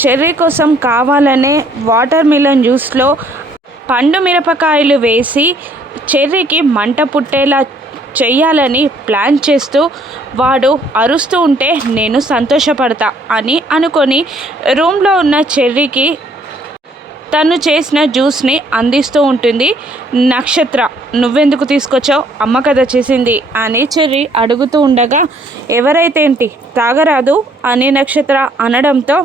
Cherry కోసం కావాలనే water melon జ్యూస్లో పండు మిరపకాయలు వేసి చెర్రీకి మంట పుట్టేలా చెయ్యాలని ప్లాన్ చేస్తూ వాడు అరుస్తూ ఉంటే నేను సంతోషపడతా అని అనుకొని రూమ్లో ఉన్న చెర్రీకి తను చేసిన జ్యూస్ని అందిస్తూ ఉంటుంది. నక్షత్ర నువ్వెందుకు తీసుకొచ్చావు? అమ్మ కదా చేసింది అని చెర్రి అడుగుతూ ఉండగా ఎవరైతే ఏంటి తాగరాదు అని నక్షత్ర అనడంతో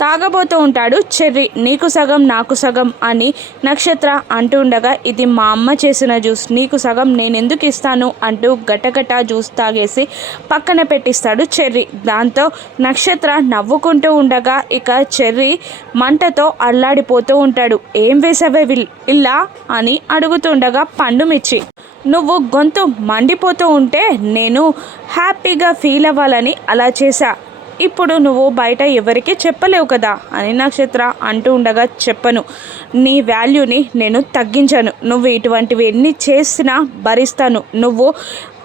తాగబోతూ ఉంటాడు. చెర్రి నీకు సగం నాకు సగం అని నక్షత్ర అంటూ ఉండగా ఇది మా అమ్మ చేసిన జ్యూస్ నీకు సగం నేను ఎందుకు ఇస్తాను అంటూ గటగట జ్యూస్ తాగేసి పక్కన పెట్టిస్తాడు చెర్రి. దాంతో నక్షత్ర నవ్వుకుంటూ ఉండగా ఇక చెర్రి మంటతో అల్లాడిపోతూ ఉంటాడు. ఏం వేసావే ఇలా అని అడుగుతుండగా పండు మిర్చి. నువ్వు గొంతు మండిపోతూ ఉంటే నేను హ్యాపీగా ఫీల్ అవ్వాలని అలా చేశా. ఇప్పుడు నువ్వు బయట ఎవరికీ చెప్పలేవు కదా అని నక్షత్ర అంటూ ఉండగా చెప్పను. నీ వాల్యూని నేను తగ్గించాను. నువ్వు ఇటువంటివి ఎన్ని చేసినా భరిస్తాను. నువ్వు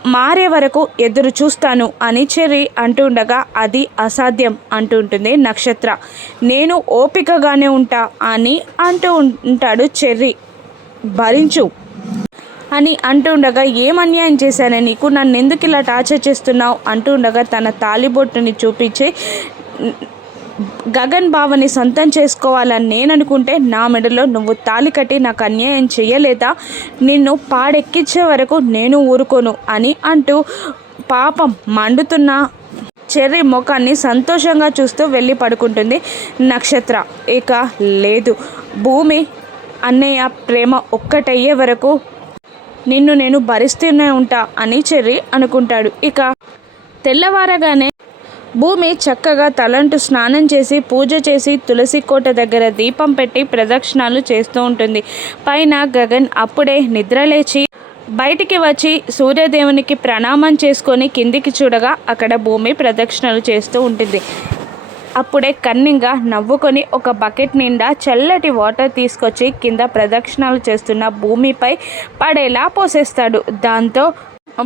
మారే వరకు ఎదురు చూస్తాను అని చెర్రి అంటూ ఉండగా అది అసాధ్యం అంటూ ఉంటుంది నక్షత్ర. నేను ఓపికగానే ఉంటా అని అంటూ ఉంటాడు చెర్రి. భరించు. అని అంటుండగా ఏం అన్యాయం చేశాను నీకు? నన్ను ఎందుకు ఇలా టార్చర్ చేస్తున్నావు? అంటుండగా తన తాలిబొట్టుని చూపించి గగన్ బావని సొంతం చేసుకోవాలని నేను అనుకుంటే నా మెడలో నువ్వు తాలి కట్టి నాకు అన్యాయం చేయలేదా? నిన్ను పాడెక్కించే వరకు నేను ఊరుకోను అని అంటూ పాపం మండుతున్న చెర్రి ముఖాన్ని సంతోషంగా చూస్తూ వెళ్ళి పడుకుంటుంది నక్షత్ర. ఇక లేదు. భూమి అన్నయ్య ప్రేమ ఒక్కటయ్యే వరకు నిన్ను నేను భరిస్తూనే ఉంటా అని చెర్రి అనుకుంటాడు. ఇక తెల్లవారగానే భూమి చక్కగా తలంటు స్నానం చేసి పూజ చేసి తులసి కోట దగ్గర దీపం పెట్టి ప్రదక్షిణాలు చేస్తూ ఉంటుంది. పైన గగన్ అప్పుడే నిద్రలేచి బయటికి వచ్చి సూర్యదేవునికి ప్రణామం చేసుకొని కిందికి చూడగా అక్కడ భూమి ప్రదక్షిణలు చేస్తూ ఉంటుంది. అప్పుడే కన్నింగా నవ్వుకొని ఒక బకెట్ నిండా చల్లటి వాటర్ తీసుకొచ్చి కింద ప్రదక్షిణాలు చేస్తున్న భూమిపై పడేలా పోసేస్తాడు. దాంతో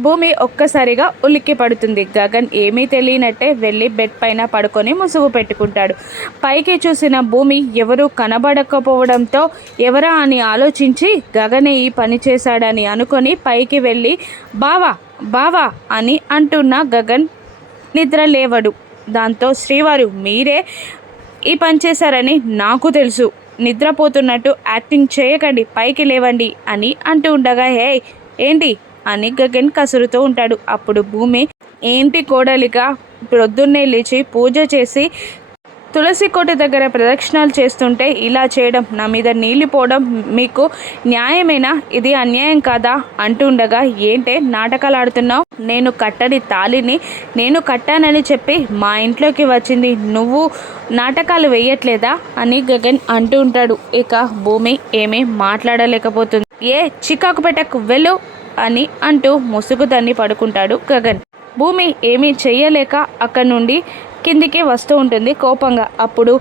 భూమి ఒక్కసారిగా ఉలిక్కి పడుతుంది. గగన్ ఏమీ తెలియనట్టే వెళ్ళి బెడ్ పైన పడుకొని ముసుగు పెట్టుకుంటాడు. పైకి చూసిన భూమి ఎవరూ కనబడకపోవడంతో ఎవరా అని ఆలోచించి గగనే ఈ పని చేశాడని అనుకొని పైకి వెళ్ళి బావా బావా అని అంటున్న గగన్ నిద్ర లేవడు దాంతో శ్రీవారు మీరే ఈ పని చేశారని నాకు తెలుసు. నిద్రపోతున్నట్టు యాక్టింగ్ చేయకండి పైకి లేవండి అని అంటూ ఉండగా హే ఏంటి? అని గగన్ కసురుతూ ఉంటాడు. అప్పుడు భూమి ఏంటి కోడలిగా ప్రొద్దున్నే లేచి పూజ చేసి తులసి కోట దగ్గర ప్రదక్షిణాలు చేస్తుంటే ఇలా చేయడం నా మీద నీళ్ళు పోవడం మీకు న్యాయమేనా? ఇది అన్యాయం కాదా? అంటుండగా ఏంటే నాటకాలు ఆడుతున్నావు? నేను కట్టని తాళిని నేను కట్టానని చెప్పి మా ఇంట్లోకి వచ్చింది. నువ్వు నాటకాలు వేయట్లేదా? అని గగన్ అంటూ ఉంటాడు. ఇక భూమి ఏమీ మాట్లాడలేకపోతుంది. ఏ చికాకు పెట్టకు వెళ్ళు అని అంటూ ముసుగు దాన్ని పడుకుంటాడు గగన్. భూమి ఏమీ చెయ్యలేక అక్కడి నుండి కిందికి వస్తూ ఉంటుంది కోపంగా. అప్పుడు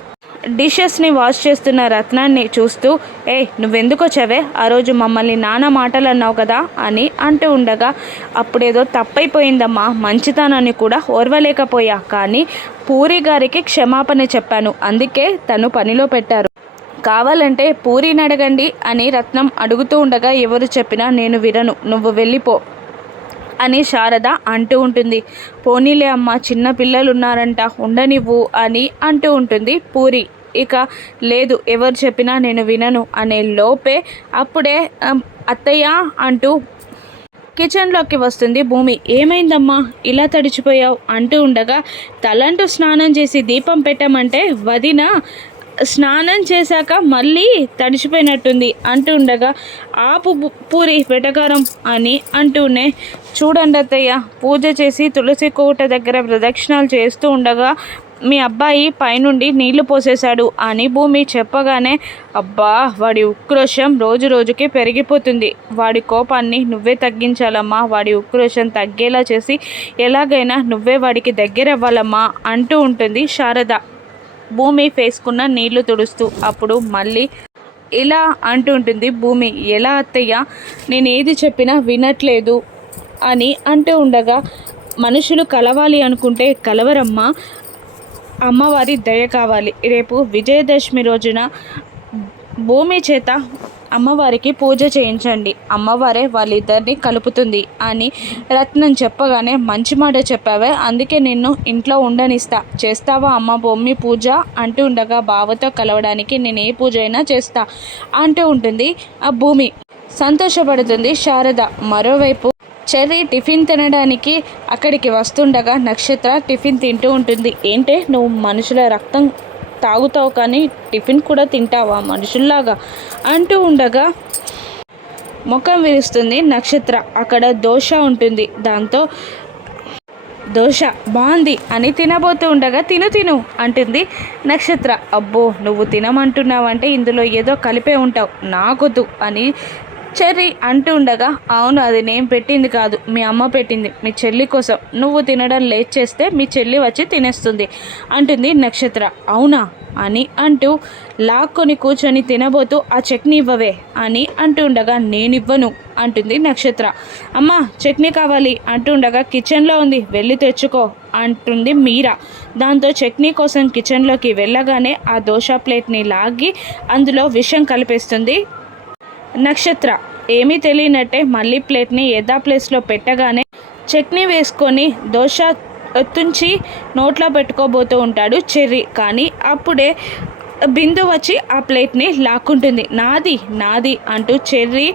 డిషెస్ని వాష్ చేస్తున్న రత్నాన్ని చూస్తూ ఏ నువ్వెందుకు వచ్చావే ఆ రోజు మమ్మల్ని నాన్న మాటలు అన్నావు కదా? అని అంటూ ఉండగా అప్పుడేదో తప్పైపోయిందమ్మా మంచితనాన్ని కూడా ఓర్వలేకపోయా. కానీ పూరి గారికి క్షమాపణ చెప్పాను. అందుకే తను పనిలో పెట్టారు. కావాలంటే పూరిని అడగండి అని రత్నం అడుగుతూ ఉండగా ఎవరు చెప్పినా నేను వినను. నువ్వు వెళ్ళిపో. అని శారద అంటూ ఉంటుంది. పోనీలే అమ్మ చిన్న పిల్లలు ఉన్నారంట ఉండనివ్వు అని అంటూ ఉంటుంది పూరి. ఇక లేదు ఎవరు చెప్పినా నేను వినను అనే లోపే అప్పుడే అత్తయ్య అంటూ కిచెన్లోకి వస్తుంది భూమి. ఏమైందమ్మా ఇలా తడిచిపోయావు? అంటూ ఉండగా తలంటూ స్నానం చేసి దీపం పెట్టమంటే వదిన స్నానం చేశాక మళ్ళీ తడిచిపోయినట్టుంది. అంటూ ఉండగా ఆపు పూరి వెటకారం అని అంటూనే చూడండి అత్తయ్య పూజ చేసి తులసి కోట దగ్గర ప్రదక్షిణాలు చేస్తూ ఉండగా మీ అబ్బాయి పైనుండి నీళ్ళు పోసేశాడు అని భూమి చెప్పగానే అబ్బా వాడి ఉక్రోషం రోజు రోజుకి పెరిగిపోతుంది. వాడి కోపాన్ని నువ్వే తగ్గించాలమ్మా. వాడి ఉక్రోషం తగ్గేలా చేసి ఎలాగైనా నువ్వే వాడికి దగ్గర అవ్వాలమ్మా అంటూ ఉంటుంది శారద. భూమి ఫేస్కున్న నీళ్ళు తుడుస్తూ అప్పుడు మళ్ళీ ఇలా అంటుంటుంది భూమి ఎలా అత్తయ్య? నేను ఏది చెప్పినా వినట్లేదు అని అంటూ ఉండగా మనుషులు కలవాలి అనుకుంటే కలవరమ్మ అమ్మవారి దయ కావాలి. రేపు విజయదశమి రోజున భూమి చేత అమ్మవారికి పూజ చేయించండి. అమ్మవారే వాళ్ళిద్దరిని కలుపుతుంది అని రత్నం చెప్పగానే మంచి మాట చెప్పావే అందుకే నిన్ను ఇంట్లో ఉండనిస్తా. చేస్తావా అమ్మ భూమి పూజ? అంటూ ఉండగా బావతో కలవడానికి నేను ఏ పూజ అయినా చేస్తా అంటూ ఉంటుంది ఆ భూమి. సంతోషపడుతుంది శారద. మరోవైపు చెర్రీ టిఫిన్ తినడానికి అక్కడికి వస్తుండగా నక్షత్ర టిఫిన్ తింటూ ఉంటుంది. ఏంటే? నువ్వు మనుషుల రక్తం తాగుతావు కానీ టిఫిన్ కూడా తింటావా మనుషుల్లాగా? అంటూ ఉండగా ముఖం విరుస్తుంది నక్షత్ర. అక్కడ దోశ ఉంటుంది. దాంతో దోశ బాగుంది అని తినబోతూ ఉండగా తిను తిను అంటుంది నక్షత్ర. అబ్బో నువ్వు తినమంటున్నావంటే ఇందులో ఏదో కలిపే ఉంటావు. నాకొద్దు అని చెర్రీ అంటూ ఉండగా అవును అది నేను పెట్టింది కాదు. మీ అమ్మ పెట్టింది. మీ చెల్లి కోసం. నువ్వు తినడం లేట్ చేస్తే మీ చెల్లి వచ్చి తినేస్తుంది అంటుంది నక్షత్ర. అవునా? అని అంటూ లాక్కొని కూర్చొని తినబోతూ ఆ చట్నీ ఇవ్వవే అని అంటూ ఉండగా నేనివ్వను అంటుంది నక్షత్ర. అమ్మ చట్నీ కావాలి అంటూ ఉండగా కిచెన్లో ఉంది వెళ్ళి తెచ్చుకో అంటుంది మీరా. దాంతో చట్నీ కోసం కిచెన్లోకి వెళ్ళగానే ఆ దోశ ప్లేట్ని లాగి అందులో విషం కలిపేస్తుంది. నక్షత్ర. ఏమీ తెలియనట్టే మళ్ళీ ప్లేట్ని యథా ప్లేస్లో పెట్టగానే చట్నీ వేసుకొని దోశ తుంచి నోట్లో పెట్టుకోబోతూ ఉంటాడు చెర్రీ. కానీ అప్పుడే బిందు వచ్చి ఆ ప్లేట్ని లాక్కుంటుంది. నాది నాది అంటూ చెర్రీ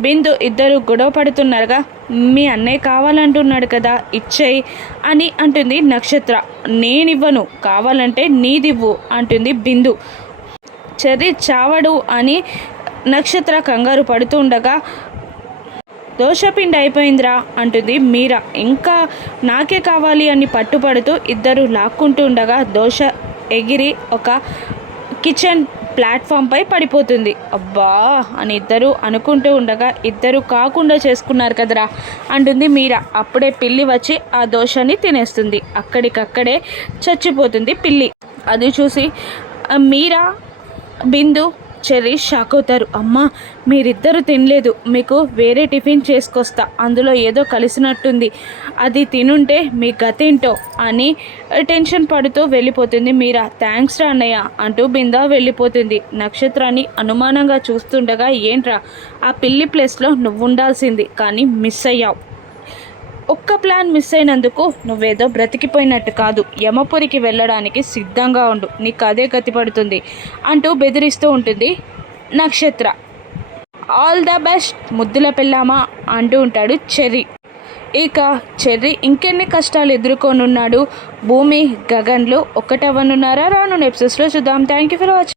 బిందు ఇద్దరు గొడవ పడుతున్నారుగా. మీ అన్నయ్య కావాలంటున్నాడు కదా ఇచ్చేయి అని అంటుంది నక్షత్ర. నేనివ్వను కావాలంటే నీదివ్వు అంటుంది బిందు. చెర్రీ చావడు అని నక్షత్ర కంగారు పడుతూ ఉండగా దోషపిండి అయిపోయిందిరా అంటుంది మీరా. ఇంకా నాకే కావాలి అని పట్టుపడుతూ ఇద్దరు లాక్కుంటూ ఉండగా దోశ ఎగిరి ఒక కిచెన్ ప్లాట్ఫామ్పై పడిపోతుంది. అబ్బా అని ఇద్దరు అనుకుంటూ ఉండగా ఇద్దరు కాకుండా చేసుకున్నారు కదరా అంటుంది మీరా. అప్పుడే పిల్లి వచ్చి ఆ దోశని తినేస్తుంది. అక్కడికక్కడే చచ్చిపోతుంది పిల్లి. అది చూసి మీరా బిందు చెర్రీ షాక్ అవుతారు. అమ్మ మీరిద్దరు తినలేదు. మీకు వేరే టిఫిన్ చేసుకొస్తా. అందులో ఏదో కలిసినట్టుంది. అది తినుంటే మీ గతేంటో అని టెన్షన్ పడుతూ వెళ్ళిపోతుంది మీరా. థ్యాంక్స్ రా అన్నయ్య అంటూ బిందా వెళ్ళిపోతుంది. నక్షత్రాన్ని అనుమానంగా చూస్తుండగా ఏంట్రా? ఆ పిల్లి ప్లేస్లో నువ్వు ఉండాల్సింది కానీ మిస్ అయ్యావు. ఒక్క ప్లాన్ మిస్ అయినందుకు నువ్వేదో బ్రతికిపోయినట్టు కాదు. యమపురికి వెళ్ళడానికి సిద్ధంగా ఉండు. నీకు అదే గతి పడుతుంది అంటూ బెదిరిస్తూ ఉంటుంది నక్షత్ర. ఆల్ ద బెస్ట్ ముద్దుల పెళ్ళామా? అంటూ ఉంటాడు చెర్రీ. ఇక చెర్రీ ఇంకెన్ని కష్టాలు ఎదుర్కొనున్నాడు? భూమి గగన్లు ఒక్కటవ్వనున్నారా రాను ఎపిసోడ్స్లో చూద్దాం. Thank you for watching